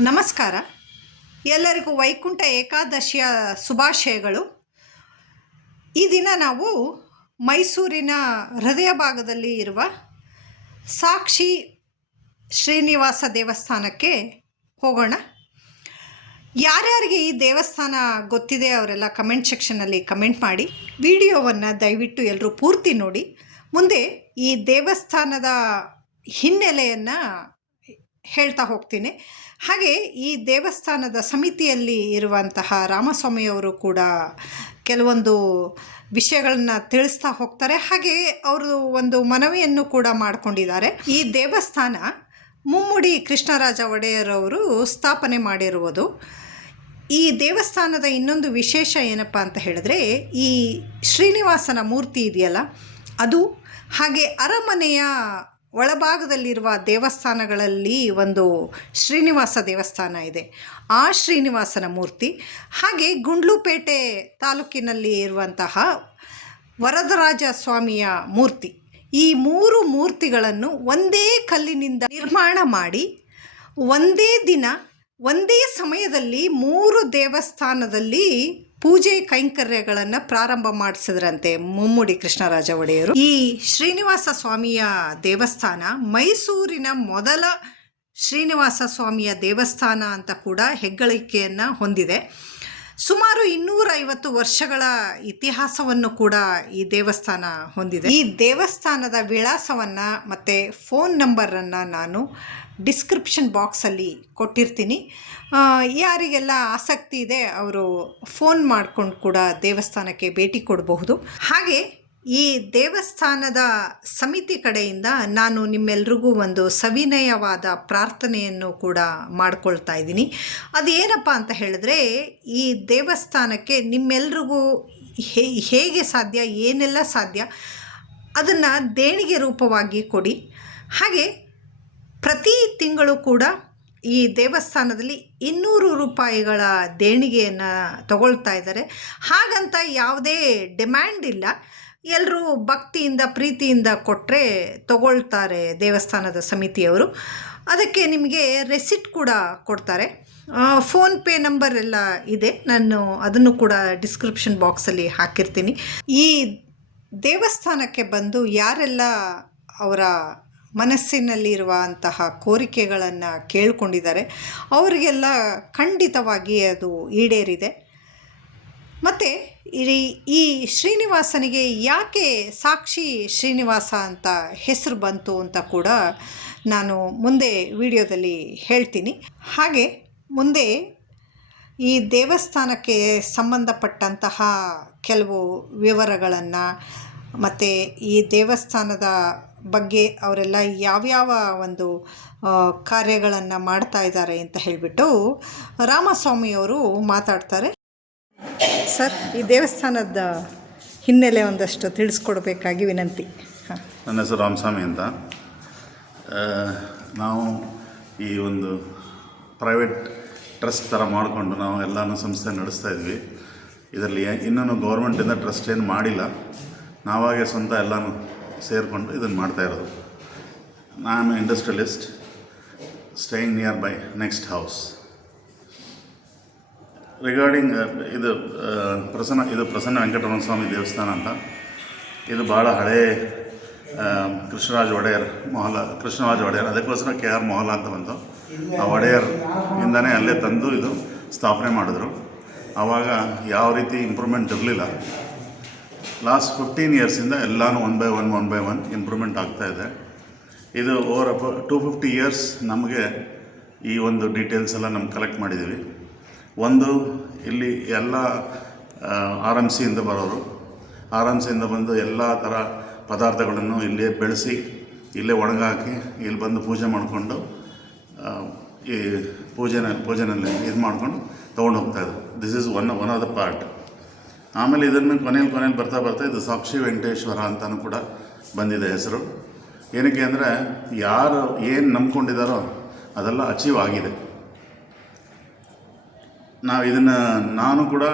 ನಮಸ್ಕಾರ. ಎಲ್ಲರಿಗೂ ವೈಕುಂಠ ಏಕಾದಶಿಯ ಶುಭಾಶಯಗಳು. ಈ ದಿನ ನಾವು ಮೈಸೂರಿನ ಹೃದಯ ಭಾಗದಲ್ಲಿ ಇರುವ ಸಾಕ್ಷಿ ಶ್ರೀನಿವಾಸ ದೇವಸ್ಥಾನಕ್ಕೆ ಹೋಗೋಣ. ಯಾರ್ಯಾರಿಗೆ ಈ ದೇವಸ್ಥಾನ ಗೊತ್ತಿದೆ ಅವರೆಲ್ಲ ಕಮೆಂಟ್ ಸೆಕ್ಷನಲ್ಲಿ ಕಮೆಂಟ್ ಮಾಡಿ. ವಿಡಿಯೋವನ್ನು ದಯವಿಟ್ಟು ಎಲ್ಲರೂ ಪೂರ್ತಿ ನೋಡಿ. ಮುಂದೆ ಈ ದೇವಸ್ಥಾನದ ಹಿನ್ನೆಲೆಯನ್ನು ಹೇಳ್ತಾ ಹೋಗ್ತೀನಿ. ಹಾಗೆ ಈ ದೇವಸ್ಥಾನದ ಸಮಿತಿಯಲ್ಲಿ ಇರುವಂತಹ ರಾಮಸ್ವಾಮಿಯವರು ಕೂಡ ಕೆಲವೊಂದು ವಿಷಯಗಳನ್ನ ತಿಳಿಸ್ತಾ ಹೋಗ್ತಾರೆ. ಹಾಗೆ ಅವರು ಒಂದು ಮನವಿಯನ್ನು ಕೂಡ ಮಾಡಿಕೊಂಡಿದ್ದಾರೆ. ಈ ದೇವಸ್ಥಾನ ಮುಮ್ಮಡಿ ಕೃಷ್ಣರಾಜ ಒಡೆಯರವರು ಸ್ಥಾಪನೆ ಮಾಡಿರುವುದು. ಈ ದೇವಸ್ಥಾನದ ಇನ್ನೊಂದು ವಿಶೇಷ ಏನಪ್ಪ ಅಂತ ಹೇಳಿದ್ರೆ, ಈ ಶ್ರೀನಿವಾಸನ ಮೂರ್ತಿ ಇದೆಯಲ್ಲ ಅದು, ಹಾಗೆ ಅರಮನೆಯ ಒಳಭಾಗದಲ್ಲಿರುವ ದೇವಸ್ಥಾನಗಳಲ್ಲಿ ಒಂದು ಶ್ರೀನಿವಾಸ ದೇವಸ್ಥಾನ ಇದೆ, ಆ ಶ್ರೀನಿವಾಸನ ಮೂರ್ತಿ. ಹಾಗೆ ಗುಂಡ್ಲುಪೇಟೆ ತಾಲೂಕಿನಲ್ಲಿ ಇರುವಂತಹ ವರದರಾಜ ಸ್ವಾಮಿಯ ಮೂರ್ತಿ. ಈ ಮೂರು ಮೂರ್ತಿಗಳನ್ನು ಒಂದೇ ಕಲ್ಲಿನಿಂದ ನಿರ್ಮಾಣ ಮಾಡಿ ಒಂದೇ ದಿನ ಒಂದೇ ಸಮಯದಲ್ಲಿ ಮೂರು ದೇವಸ್ಥಾನದಲ್ಲಿ ಪೂಜೆ ಕೈಂಕರ್ಯಗಳನ್ನು ಪ್ರಾರಂಭ ಮಾಡಿಸಿದ್ರಂತೆ ಮುಮ್ಮಡಿ ಕೃಷ್ಣರಾಜ ಒಡೆಯರು. ಈ ಶ್ರೀನಿವಾಸ ಸ್ವಾಮಿಯ ದೇವಸ್ಥಾನ ಮೈಸೂರಿನ ಮೊದಲ ಶ್ರೀನಿವಾಸ ಸ್ವಾಮಿಯ ದೇವಸ್ಥಾನ ಅಂತ ಕೂಡ ಹೆಗ್ಗಳಿಕೆಯನ್ನು ಹೊಂದಿದೆ. ಸುಮಾರು 250 ವರ್ಷಗಳ ಇತಿಹಾಸವನ್ನು ಕೂಡ ಈ ದೇವಸ್ಥಾನ ಹೊಂದಿದೆ. ಈ ದೇವಸ್ಥಾನದ ವಿಳಾಸವನ್ನು ಮತ್ತು ಫೋನ್ ನಂಬರನ್ನು ನಾನು ಡಿಸ್ಕ್ರಿಪ್ಷನ್ ಬಾಕ್ಸಲ್ಲಿ ಕೊಟ್ಟಿರ್ತೀನಿ. ಯಾರಿಗೆಲ್ಲ ಆಸಕ್ತಿ ಇದೆ ಅವರು ಫೋನ್ ಮಾಡಿಕೊಂಡು ಕೂಡ ದೇವಸ್ಥಾನಕ್ಕೆ ಭೇಟಿ ಕೊಡಬಹುದು. ಹಾಗೆ ಈ ದೇವಸ್ಥಾನದ ಸಮಿತಿ ಕಡೆಯಿಂದ ನಾನು ನಿಮ್ಮೆಲ್ರಿಗೂ ಒಂದು ಸವಿನಯವಾದ ಪ್ರಾರ್ಥನೆಯನ್ನು ಕೂಡ ಮಾಡ್ಕೊಳ್ತಾ ಇದ್ದೀನಿ. ಅದೇನಪ್ಪ ಅಂತ ಹೇಳಿದ್ರೆ, ಈ ದೇವಸ್ಥಾನಕ್ಕೆ ನಿಮ್ಮೆಲ್ರಿಗೂ ಹೇಗೆ ಸಾಧ್ಯ, ಏನೆಲ್ಲ ಸಾಧ್ಯ ಅದನ್ನು ದೇಣಿಗೆ ರೂಪವಾಗಿ ಕೊಡಿ. ಹಾಗೆ ಪ್ರತಿ ತಿಂಗಳು ಕೂಡ ಈ ದೇವಸ್ಥಾನದಲ್ಲಿ 200 ರೂಪಾಯಿಗಳ ದೇಣಿಗೆಯನ್ನು ತಗೊಳ್ತಾ ಇದ್ದಾರೆ. ಹಾಗಂತ ಯಾವುದೇ ಡಿಮ್ಯಾಂಡ್ ಇಲ್ಲ, ಎಲ್ಲರೂ ಭಕ್ತಿಯಿಂದ ಪ್ರೀತಿಯಿಂದ ಕೊಟ್ಟರೆ ತಗೊಳ್ತಾರೆ ದೇವಸ್ಥಾನದ ಸಮಿತಿಯವರು. ಅದಕ್ಕೆ ನಿಮಗೆ ರೆಸಿಟ್ ಕೂಡ ಕೊಡ್ತಾರೆ. ಫೋನ್ಪೇ ನಂಬರ್ ಎಲ್ಲ ಇದೆ, ನಾನು ಅದನ್ನು ಕೂಡ ಡಿಸ್ಕ್ರಿಪ್ಷನ್ ಬಾಕ್ಸಲ್ಲಿ ಹಾಕಿರ್ತೀನಿ. ಈ ದೇವಸ್ಥಾನಕ್ಕೆ ಬಂದು ಯಾರೆಲ್ಲ ಅವರ ಮನಸ್ಸಿನಲ್ಲಿರುವಂತಹ ಕೋರಿಕೆಗಳನ್ನು ಕೇಳಿಕೊಂಡಿದ್ದಾರೆ ಅವರಿಗೆಲ್ಲ ಖಂಡಿತವಾಗಿ ಅದು ಈಡೇರಿದೆ. ಮತ್ತು ಈ ಶ್ರೀನಿವಾಸನಿಗೆ ಯಾಕೆ ಸಾಕ್ಷಿ ಶ್ರೀನಿವಾಸ ಅಂತ ಹೆಸರು ಬಂತು ಅಂತ ಕೂಡ ನಾನು ಮುಂದೆ ವಿಡಿಯೋದಲ್ಲಿ ಹೇಳ್ತೀನಿ. ಹಾಗೆ ಮುಂದೆ ಈ ದೇವಸ್ಥಾನಕ್ಕೆ ಸಂಬಂಧಪಟ್ಟಂತಹ ಕೆಲವು ವಿವರಗಳನ್ನು ಮತ್ತು ಈ ದೇವಸ್ಥಾನದ ಬಗ್ಗೆ ಅವರೆಲ್ಲ ಯಾವ್ಯಾವ ಒಂದು ಕಾರ್ಯಗಳನ್ನು ಮಾಡ್ತಾ ಇದ್ದಾರೆ ಅಂತ ಹೇಳಿಬಿಟ್ಟು ರಾಮಸ್ವಾಮಿಯವರು ಮಾತಾಡ್ತಾರೆ. ಸರ್, ಈ ದೇವಸ್ಥಾನದ ಹಿನ್ನೆಲೆ ಒಂದಷ್ಟು ತಿಳಿಸ್ಕೊಡ್ಬೇಕಾಗಿ ವಿನಂತಿ. ನನ್ನ ಹೆಸರು ರಾಮಸ್ವಾಮಿ ಅಂತ. ನಾವು ಈ ಒಂದು ಪ್ರೈವೇಟ್ ಟ್ರಸ್ಟ್ ಥರ ಮಾಡಿಕೊಂಡು ನಾವು ಎಲ್ಲನೂ ಸಂಸ್ಥೆ ನಡೆಸ್ತಾ ಇದ್ವಿ. ಇದರಲ್ಲಿ ಇನ್ನೂ ಗೌರ್ಮೆಂಟಿಂದ ಟ್ರಸ್ಟ್ ಏನು ಮಾಡಿಲ್ಲ, ನಾವಾಗೆ ಸ್ವಂತ ಎಲ್ಲನೂ ಸೇರಿಕೊಂಡು ಇದನ್ನು ಮಾಡ್ತಾ ಇರೋದು. ನಾನು industrialist, staying near by next house. Regarding ಇದು ಪ್ರಸನ್ನ ವೆಂಕಟರಮಣ ಸ್ವಾಮಿ ದೇವಸ್ಥಾನ ಅಂತ. ಇದು ಭಾಳ ಹಳೇ ಕೃಷ್ಣರಾಜ ಒಡೆಯರ್ ಅದಕ್ಕೋಸ್ಕರ KR ಮೊಹಲ ಅಂತ ಬಂತು. ಆ ಒಡೆಯರ್ ಇಂದನೇ ಅಲ್ಲೇ ತಂದು ಇದು ಸ್ಥಾಪನೆ ಮಾಡಿದ್ರು. ಆವಾಗ ಯಾವ ರೀತಿ ಇಂಪ್ರೂವ್ಮೆಂಟ್ ಇರಲಿಲ್ಲ. ಲಾಸ್ಟ್ 15 ಇಯರ್ಸಿಂದ ಎಲ್ಲನೂ ಒನ್ ಬೈ ಒನ್ ಇಂಪ್ರೂವ್ಮೆಂಟ್ ಆಗ್ತಾಯಿದೆ. ಇದು ಓವರ್ 250 ಇಯರ್ಸ್ ನಮಗೆ ಈ ಒಂದು ಡೀಟೇಲ್ಸ್ ಎಲ್ಲ ನಮ್ಗೆ ಕಲೆಕ್ಟ್ ಮಾಡಿದ್ದೀವಿ. ಒಂದು, ಇಲ್ಲಿ ಎಲ್ಲ RMCಯಿಂದ ಬರೋರು, RMCಯಿಂದ ಬಂದು ಎಲ್ಲ ಥರ ಪದಾರ್ಥಗಳನ್ನು ಇಲ್ಲೇ ಬೆಳೆಸಿ ಇಲ್ಲೇ ಒಣಗಾಕಿ ಇಲ್ಲಿ ಬಂದು ಪೂಜೆ ಮಾಡಿಕೊಂಡು ಈ ಪೂಜೆನಲ್ಲಿ ಇದು ಮಾಡ್ಕೊಂಡು ತೊಗೊಂಡು ಹೋಗ್ತಾಯಿದ್ರು. This is one of the part. ಆಮೇಲೆ ಇದನ್ನು ಕೊನೆಯಲ್ಲಿ ಬರ್ತಾ ಇದು ಸಾಕ್ಷಿ ವೆಂಕಟೇಶ್ವರ ಅಂತಲೂ ಕೂಡ ಬಂದಿದೆ ಹೆಸರು. ಏನಕ್ಕೆ ಅಂದರೆ ಯಾರು ಏನು ನಂಬ್ಕೊಂಡಿದ್ದಾರೋ ಅದೆಲ್ಲ ಅಚೀವ್ ಆಗಿದೆ. ನಾನು ಕೂಡ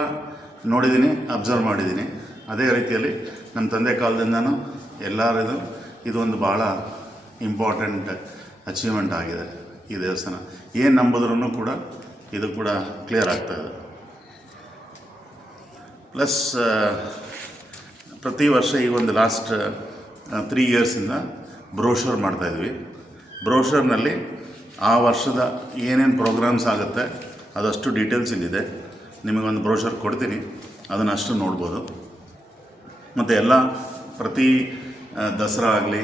ನೋಡಿದ್ದೀನಿ, ಅಬ್ಸರ್ವ್ ಮಾಡಿದ್ದೀನಿ. ಅದೇ ರೀತಿಯಲ್ಲಿ ನಮ್ಮ ತಂದೆ ಕಾಲದಿಂದನೂ ಎಲ್ಲರಿಗೂ ಇದೊಂದು ಭಾಳ ಇಂಪಾರ್ಟೆಂಟ್ ಅಚೀವ್ಮೆಂಟ್ ಆಗಿದೆ. ಈ ದೇವಸ್ಥಾನ. ಏನು ನಂಬಿದ್ರೂ ಕೂಡ ಇದು ಕೂಡ ಕ್ಲಿಯರ್ ಆಗ್ತಾಯಿದೆ. ಪ್ಲಸ್ ಪ್ರತಿ ವರ್ಷ ಈ ಒಂದು ಲಾಸ್ಟ್ 3 ಇಯರ್ಸಿಂದ ಬ್ರೋಷರ್ ಮಾಡ್ತಾಯಿದ್ವಿ. ಬ್ರೋಷರ್ನಲ್ಲಿ ಆ ವರ್ಷದ ಏನೇನು ಪ್ರೋಗ್ರಾಮ್ಸ್ ಆಗುತ್ತೆ ಅದಷ್ಟು ಡೀಟೇಲ್ಸ್ ಇಲ್ಲಿದೆ. ನಿಮಗೊಂದು ಬ್ರೋಷರ್ ಕೊಡ್ತೀನಿ, ಅದನ್ನು ಅಷ್ಟು ನೋಡ್ಬೋದು. ಮತ್ತು ಎಲ್ಲ ಪ್ರತಿ ದಸರಾ ಆಗಲಿ,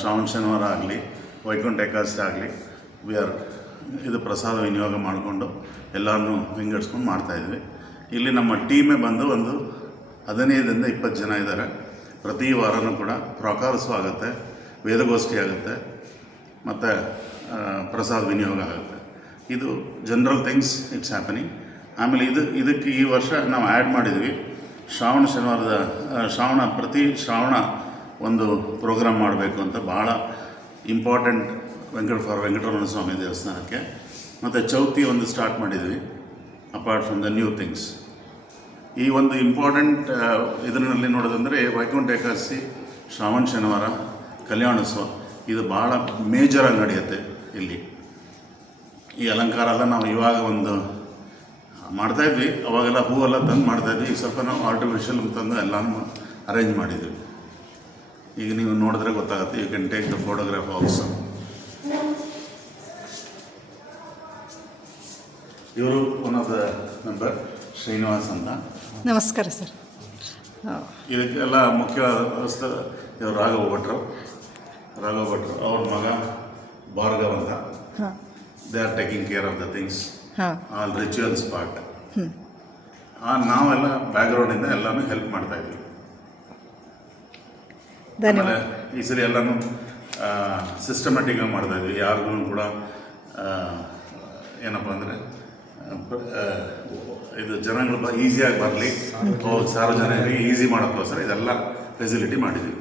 ಶ್ರಾವಣ ಶನಿವಾರ ಆಗಲಿ, ವೈಕುಂಠ ಏಕಾದಶಿ ಆಗಲಿ, ಇದು ಪ್ರಸಾದ ವಿನಿಯೋಗ ಮಾಡಿಕೊಂಡು ಎಲ್ಲರನ್ನೂ ವಿಂಗಡಿಸ್ಕೊಂಡು ಮಾಡ್ತಾಯಿದ್ವಿ. ಇಲ್ಲಿ ನಮ್ಮ ಟೀಮೇ ಬಂದು ಒಂದು 15ರಿಂದ 20 ಜನ ಇದ್ದಾರೆ. ಪ್ರತಿ ವಾರನೂ ಕೂಡ ಪ್ರಾಕಾರೋತ್ಸವ ಆಗುತ್ತೆ, ವೇದಗೋಷ್ಠಿ ಆಗುತ್ತೆ, ಮತ್ತು ಪ್ರಸಾದ ವಿನಿಯೋಗ ಆಗುತ್ತೆ. ಇದು ಜನರಲ್ ಥಿಂಗ್ಸ್ ಇಟ್ಸ್ ಹ್ಯಾಪನಿಂಗ್. ಆಮೇಲೆ ಇದಕ್ಕೆ ಈ ವರ್ಷ ನಾವು ಆ್ಯಡ್ ಮಾಡಿದ್ವಿ, ಶ್ರಾವಣ ಶನಿವಾರದ ಪ್ರತಿ ಶ್ರಾವಣ ಒಂದು ಪ್ರೋಗ್ರಾಮ್ ಮಾಡಬೇಕು ಅಂತ. ಭಾಳ ಇಂಪಾರ್ಟೆಂಟ್ ವೆಂಕಟರಮಣ ಸ್ವಾಮಿ ದೇವಸ್ಥಾನಕ್ಕೆ. ಮತ್ತು ಚೌತಿ ಒಂದು ಸ್ಟಾರ್ಟ್ ಮಾಡಿದ್ವಿ, apart from the new things. ಈ ಒಂದು ಇಂಪಾರ್ಟೆಂಟ್ ಇದರಲ್ಲಿ ನೋಡೋದಂದರೆ ವೈಕುಂಠ ಏಕಾದಶಿ, ಶ್ರಾವಣ ಶನಿವಾರ, ಕಲ್ಯಾಣೋತ್ಸವ, ಇದು ಭಾಳ ಮೇಜರಾಗಿ ನಡೆಯುತ್ತೆ ಇಲ್ಲಿ. ಈ ಅಲಂಕಾರ ಎಲ್ಲ ನಾವು ಇವಾಗ ಒಂದು ಮಾಡ್ತಾಯಿದ್ವಿ, ಅವಾಗೆಲ್ಲ ಹೂವೆಲ್ಲ ತಂದು ಮಾಡ್ತಾಯಿದ್ವಿ. ಈಗ ಸ್ವಲ್ಪ ನಾವು ಆರ್ಟಿಫಿಷಿಯಲ್ ತಂದು ಎಲ್ಲನೂ ಅರೇಂಜ್ ಮಾಡಿದ್ವಿ. ಈಗ ನೀವು ನೋಡಿದ್ರೆ ಗೊತ್ತಾಗುತ್ತೆ. You can take the photograph also. ಇವರು one of the member Srinivas ಅಂತ. ನಮಸ್ಕಾರ ಸರ್. ಇದಕ್ಕೆಲ್ಲ ಮುಖ್ಯವಾದ ಇವರು ರಾಘವ ಭಟ್ರು, ಅವ್ರ ಮಗ ಭಾರ್ಗವ್ ಅಂತ. They are taking care of the things, all rituals part. ನಾವೆಲ್ಲ ಬ್ಯಾಕ್ಗ್ರೌಂಡಿಂದ ಎಲ್ಲನೂ ಹೆಲ್ಪ್ ಮಾಡ್ತಾಯಿದ್ವಿ. ಆಮೇಲೆ ಈ ಸರಿ ಎಲ್ಲನೂ ಸಿಸ್ಟಮ್ಯಾಟಿಕ್ಕಾಗಿ ಮಾಡ್ತಾಯಿದ್ವಿ. ಯಾರಿಗೂ ಕೂಡ ಏನಪ್ಪ ಅಂದರೆ ಇದು ಜನಗಳು ಈಸಿಯಾಗಿ ಬರಲಿ, ಸಾರ್ವಜನಿಕರಿಗೆ ಈಸಿ ಮಾಡೋಕ್ಕೋಸ್ಕರ ಇದೆಲ್ಲ ಫೆಸಿಲಿಟಿ ಮಾಡಿದ್ದೀವಿ.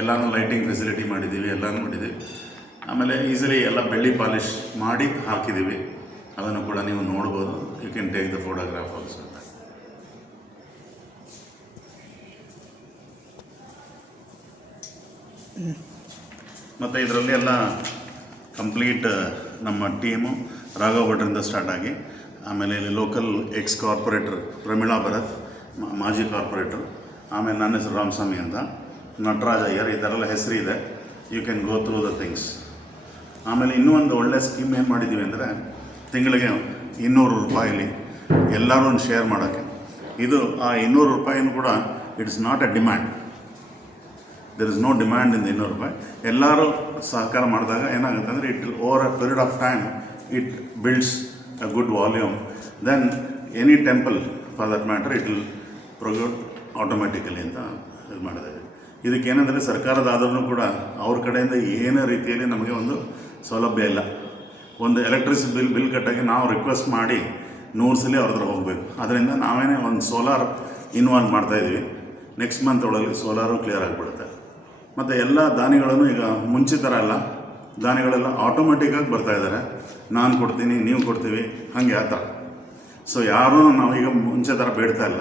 ಎಲ್ಲನೂ ಲೈಟಿಂಗ್ ಫೆಸಿಲಿಟಿ ಮಾಡಿದ್ದೀವಿ, ಎಲ್ಲನೂ ಮಾಡಿದ್ದೀವಿ. ಆಮೇಲೆ ಈಸಿಲಿ ಎಲ್ಲ ಬೆಳ್ಳಿ ಪಾಲಿಷ್ ಮಾಡಿ ಹಾಕಿದ್ದೀವಿ, ಅದನ್ನು ಕೂಡ ನೀವು ನೋಡ್ಬೋದು. You can take the photograph also. ಮತ್ತು ಇದರಲ್ಲಿ ಎಲ್ಲ ಕಂಪ್ಲೀಟ್ ನಮ್ಮ ಟೀಮು ರಾಘವ್ ಭಟ್ರಿಂದ ಸ್ಟಾರ್ಟ್ ಆಗಿ, ಆಮೇಲೆ ಇಲ್ಲಿ local ex corporator Pramila Bharat, ಮಾಜಿ ಕಾರ್ಪೊರೇಟರ್, ಆಮೇಲೆ ನನ್ನ ಹೆಸರು ರಾಮಸ್ವಾಮಿ ಅಂತ, ನಟರಾಜ್ ಅಯ್ಯರ್, ಈ ಥರ ಎಲ್ಲ ಹೆಸರಿದೆ. You can go through the things. ಆಮೇಲೆ ಇನ್ನೂ ಒಂದು ಒಳ್ಳೆ ಸ್ಕೀಮ್ ಏನು ಮಾಡಿದ್ದೀವಿ ಅಂದರೆ, ತಿಂಗಳಿಗೆ 200 ರೂಪಾಯಿಲಿ ಎಲ್ಲರೂ ಶೇರ್ ಮಾಡೋಕ್ಕೆ. ಇದು ಆ 200 ರೂಪಾಯಿನೂ ಕೂಡ it's not a demand. There is no demand in 200 ರೂಪಾಯಿ. ಎಲ್ಲರೂ ಸಹಕಾರ ಮಾಡಿದಾಗ ಏನಾಗುತ್ತೆ ಅಂದರೆ, it over a period of time it builds a good volume. Then any temple for that matter it will procure automatically ಅಂತ ಇದು ಮಾಡಿದ್ದೇವೆ. ಇದಕ್ಕೇನೆಂದರೆ, ಸರ್ಕಾರದಾದ್ರೂ ಕೂಡ ಅವ್ರ ಕಡೆಯಿಂದ ಏನೇ ರೀತಿಯಲ್ಲಿ ನಮಗೆ ಒಂದು ಸೌಲಭ್ಯ ಇಲ್ಲ. ಒಂದು ಎಲೆಕ್ಟ್ರಿಸಿಟಿ ಬಿಲ್ ಕಟ್ಟಾಗಿ ನಾವು ರಿಕ್ವೆಸ್ಟ್ ಮಾಡಿ 100 ಸಲ ಅವ್ರ ಹತ್ರ ಹೋಗಬೇಕು. ಅದರಿಂದ ನಾವೇನೇ ಒಂದು ಸೋಲಾರ್ ಇನ್ವಾಲ್ವ್ ಮಾಡ್ತಾಯಿದ್ದೀವಿ. ನೆಕ್ಸ್ಟ್ ಮಂತ್ ಒಳಗೆ ಸೋಲಾರು ಕ್ಲಿಯರ್ ಆಗಿಬಿಡುತ್ತೆ. ಮತ್ತು ಎಲ್ಲ ದಾನಿಗಳನ್ನು ಈಗ ಮುಂಚೆ ಥರ ಎಲ್ಲ ದಾನಿಗಳೆಲ್ಲ ಆಟೋಮೆಟಿಕ್ಕಾಗಿ ಬರ್ತಾಯಿದ್ದಾರೆ. ನಾನು ಕೊಡ್ತೀನಿ, ನೀವು ಕೊಡ್ತೀವಿ, ಹಾಗೆ ಆ ಥರ. ಸೊ ಯಾರೂ ನಾವೀಗ ಮುಂಚೆ ಥರ ಬೇಡ್ತಾ ಇಲ್ಲ,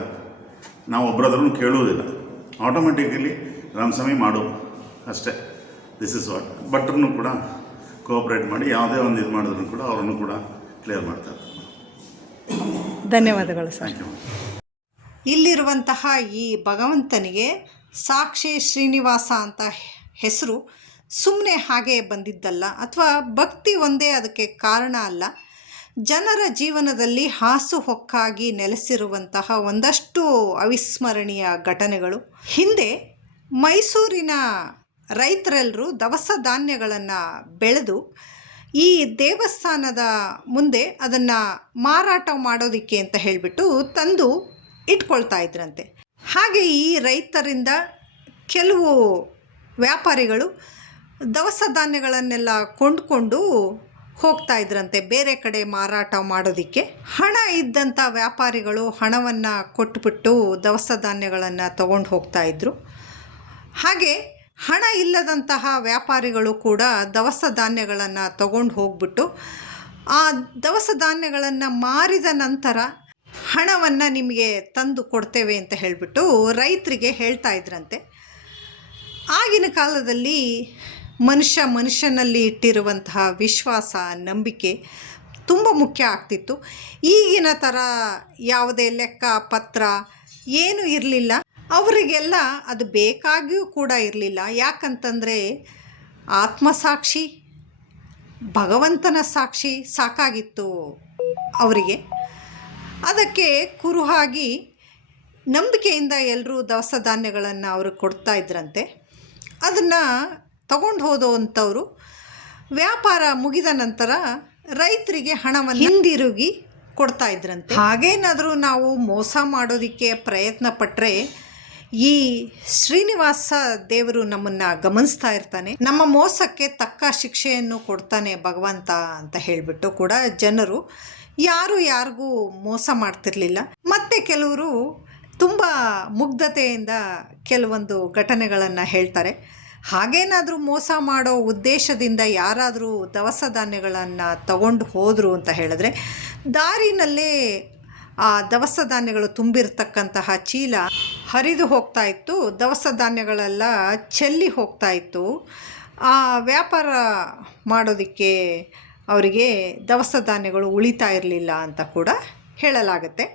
ನಾವು ಒಬ್ಬರದ್ರೂ ಕೇಳುವುದಿಲ್ಲ. ಆಟೋಮೆಟಿಕಲಿ ರಾಮಸ್ವಾಮಿ ಮಾಡು ಅಷ್ಟೇ. This is what. ಭಟ್ರನ್ನು ಕೂಡ ಕೋಆಪ್ರೇಟ್ ಮಾಡಿ ಯಾವುದೇ ಒಂದು ಇದು ಮಾಡಿದ್ರು ಕೂಡ ಅವರನ್ನು ಕೂಡ ಕ್ಲಿಯರ್ ಮಾಡ್ತಾರೆ. ಧನ್ಯವಾದಗಳು ಸರ್. Thank you. ಇಲ್ಲಿರುವಂತಹ ಈ ಭಗವಂತನಿಗೆ ಸಾಕ್ಷಿ ಶ್ರೀನಿವಾಸ ಅಂತ ಹೆಸರು ಸುಮ್ಮನೆ ಹಾಗೆ ಬಂದಿದ್ದಲ್ಲ, ಅಥವಾ ಭಕ್ತಿ ಒಂದೇ ಅದಕ್ಕೆ ಕಾರಣ ಅಲ್ಲ. ಜನರ ಜೀವನದಲ್ಲಿ ಹಾಸುಹೊಕ್ಕಾಗಿ ನೆಲೆಸಿರುವಂತಹ ಒಂದಷ್ಟು ಅವಿಸ್ಮರಣೀಯ ಘಟನೆಗಳು. ಹಿಂದೆ ಮೈಸೂರಿನ ರೈತರೆಲ್ಲರೂ ದವಸ ಧಾನ್ಯಗಳನ್ನು ಬೆಳೆದು ಈ ದೇವಸ್ಥಾನದ ಮುಂದೆ ಅದನ್ನು ಮಾರಾಟ ಮಾಡೋದಕ್ಕೆ ಅಂತ ಹೇಳಿಬಿಟ್ಟು ತಂದು ಇಟ್ಕೊಳ್ತಾ ಇದ್ರಂತೆ. ಹಾಗೆ ಈ ರೈತರಿಂದ ಕೆಲವು ವ್ಯಾಪಾರಿಗಳು ದವಸ ಧಾನ್ಯಗಳನ್ನೆಲ್ಲ ಕೊಂಡುಕೊಂಡು ಹೋಗ್ತಾ ಇದ್ರಂತೆ ಬೇರೆ ಕಡೆ ಮಾರಾಟ ಮಾಡೋದಕ್ಕೆ. ಹಣ ಇದ್ದಂಥ ವ್ಯಾಪಾರಿಗಳು ಹಣವನ್ನು ಕೊಟ್ಟುಬಿಟ್ಟು ದವಸ ಧಾನ್ಯಗಳನ್ನು ತಗೊಂಡು ಹೋಗ್ತಾ ಇದ್ದರು. ಹಾಗೆ ಹಣ ಇಲ್ಲದಂತಹ ವ್ಯಾಪಾರಿಗಳು ಕೂಡ ದವಸ ಧಾನ್ಯಗಳನ್ನು ತಗೊಂಡು ಹೋಗ್ಬಿಟ್ಟು ಆ ದವಸ ಧಾನ್ಯಗಳನ್ನು ಮಾರಿದ ನಂತರ ಹಣವನ್ನು ನಿಮಗೆ ತಂದು ಕೊಡ್ತೇವೆ ಅಂತ ಹೇಳಿಬಿಟ್ಟು ರೈತರಿಗೆ ಹೇಳ್ತಾ ಇದ್ರಂತೆ. ಆಗಿನ ಕಾಲದಲ್ಲಿ ಮನುಷ್ಯನಲ್ಲಿ ಇಟ್ಟಿರುವಂತಹ ವಿಶ್ವಾಸ, ನಂಬಿಕೆ ತುಂಬ ಮುಖ್ಯ ಆಗ್ತಿತ್ತು. ಈಗಿನ ಥರ ಯಾವುದೇ ಲೆಕ್ಕ ಪತ್ರ ಏನೂ ಇರಲಿಲ್ಲ. ಅವರಿಗೆಲ್ಲ ಅದು ಬೇಕಾಗಿಯೂ ಕೂಡ ಇರಲಿಲ್ಲ. ಯಾಕಂತಂದರೆ ಆತ್ಮಸಾಕ್ಷಿ, ಭಗವಂತನ ಸಾಕ್ಷಿ ಸಾಕಾಗಿತ್ತು ಅವರಿಗೆ. ಅದಕ್ಕೆ ಕುರುಹಾಗಿ ನಂಬಿಕೆಯಿಂದ ಎಲ್ಲರೂ ದವಸ ಧಾನ್ಯಗಳನ್ನು ಅವ್ರಿಗೆ ಕೊಡ್ತಾ ಇದ್ರಂತೆ. ಅದನ್ನು ತಗೊಂಡು ಹೋದಂಥವರು ವ್ಯಾಪಾರ ಮುಗಿದ ನಂತರ ರೈತರಿಗೆ ಹಣವನ್ನು ಹಿಂದಿರುಗಿ ಕೊಡ್ತಾ ಇದ್ರಂತೆ. ಹಾಗೇನಾದರೂ ನಾವು ಮೋಸ ಮಾಡೋದಕ್ಕೆ ಪ್ರಯತ್ನ ಪಟ್ಟರೆ ಈ ಶ್ರೀನಿವಾಸ ದೇವರು ನಮ್ಮನ್ನು ಗಮನಿಸ್ತಾ ಇರ್ತಾನೆ, ನಮ್ಮ ಮೋಸಕ್ಕೆ ತಕ್ಕ ಶಿಕ್ಷೆಯನ್ನು ಕೊಡ್ತಾನೆ ಭಗವಂತ ಅಂತ ಹೇಳಿಬಿಟ್ಟು ಕೂಡ ಜನರು ಯಾರಿಗೂ ಮೋಸ ಮಾಡ್ತಿರ್ಲಿಲ್ಲ. ಮತ್ತು ಕೆಲವರು ತುಂಬ ಮುಗ್ಧತೆಯಿಂದ ಕೆಲವೊಂದು ಘಟನೆಗಳನ್ನು ಹೇಳ್ತಾರೆ. ಹಾಗೇನಾದರೂ ಮೋಸ ಮಾಡೋ ಉದ್ದೇಶದಿಂದ ಯಾರಾದರೂ ದವಸ ಧಾನ್ಯಗಳನ್ನು ತಗೊಂಡು ಹೋದರು ಅಂತ ಹೇಳಿದ್ರೆ ದಾರಿನಲ್ಲೇ ಆ ದವಸ ಧಾನ್ಯಗಳು ತುಂಬಿರ್ತಕ್ಕಂತಹ ಚೀಲ ಹರಿದು ಹೋಗ್ತಾ ಇತ್ತು, ದವಸ ಧಾನ್ಯಗಳೆಲ್ಲ ಚೆಲ್ಲಿ ಹೋಗ್ತಾ ಇತ್ತು. ಆ ವ್ಯಾಪಾರ ಮಾಡೋದಕ್ಕೆ ಅವರಿಗೆ ದವಸ ಧಾನ್ಯಗಳು ಉಳಿತಾ ಇರಲಿಲ್ಲ ಅಂತ ಕೂಡ ಹೇಳಲಾಗುತ್ತೆ.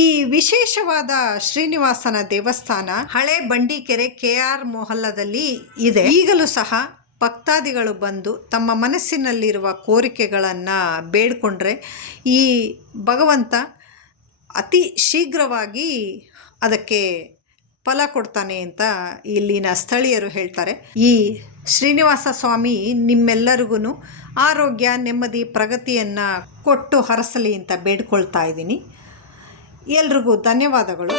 ಈ ವಿಶೇಷವಾದ ಶ್ರೀನಿವಾಸನ ದೇವಸ್ಥಾನ ಹಳೆ ಬಂಡೀಕೆರೆ KR ಮೊಹಲ್ಲಾದಲ್ಲಿ ಇದೆ. ಈಗಲೂ ಸಹ ಭಕ್ತಾದಿಗಳು ಬಂದು ತಮ್ಮ ಮನಸ್ಸಿನಲ್ಲಿರುವ ಕೋರಿಕೆಗಳನ್ನು ಬೇಡಿಕೊಂಡ್ರೆ ಈ ಭಗವಂತ ಅತಿ ಶೀಘ್ರವಾಗಿ ಅದಕ್ಕೆ ಫಲ ಕೊಡ್ತಾನೆ ಅಂತ ಇಲ್ಲಿನ ಸ್ಥಳೀಯರು ಹೇಳ್ತಾರೆ. ಈ ಶ್ರೀನಿವಾಸ ಸ್ವಾಮಿ ನಿಮ್ಮೆಲ್ಲರಿಗೂ ಆರೋಗ್ಯ, ನೆಮ್ಮದಿ, ಪ್ರಗತಿಯನ್ನು ಕೊಟ್ಟು ಹರಸಲಿ ಅಂತ ಬೇಡ್ಕೊಳ್ತಾ ಇದ್ದೀನಿ. ಎಲ್ರಿಗೂ ಧನ್ಯವಾದಗಳು.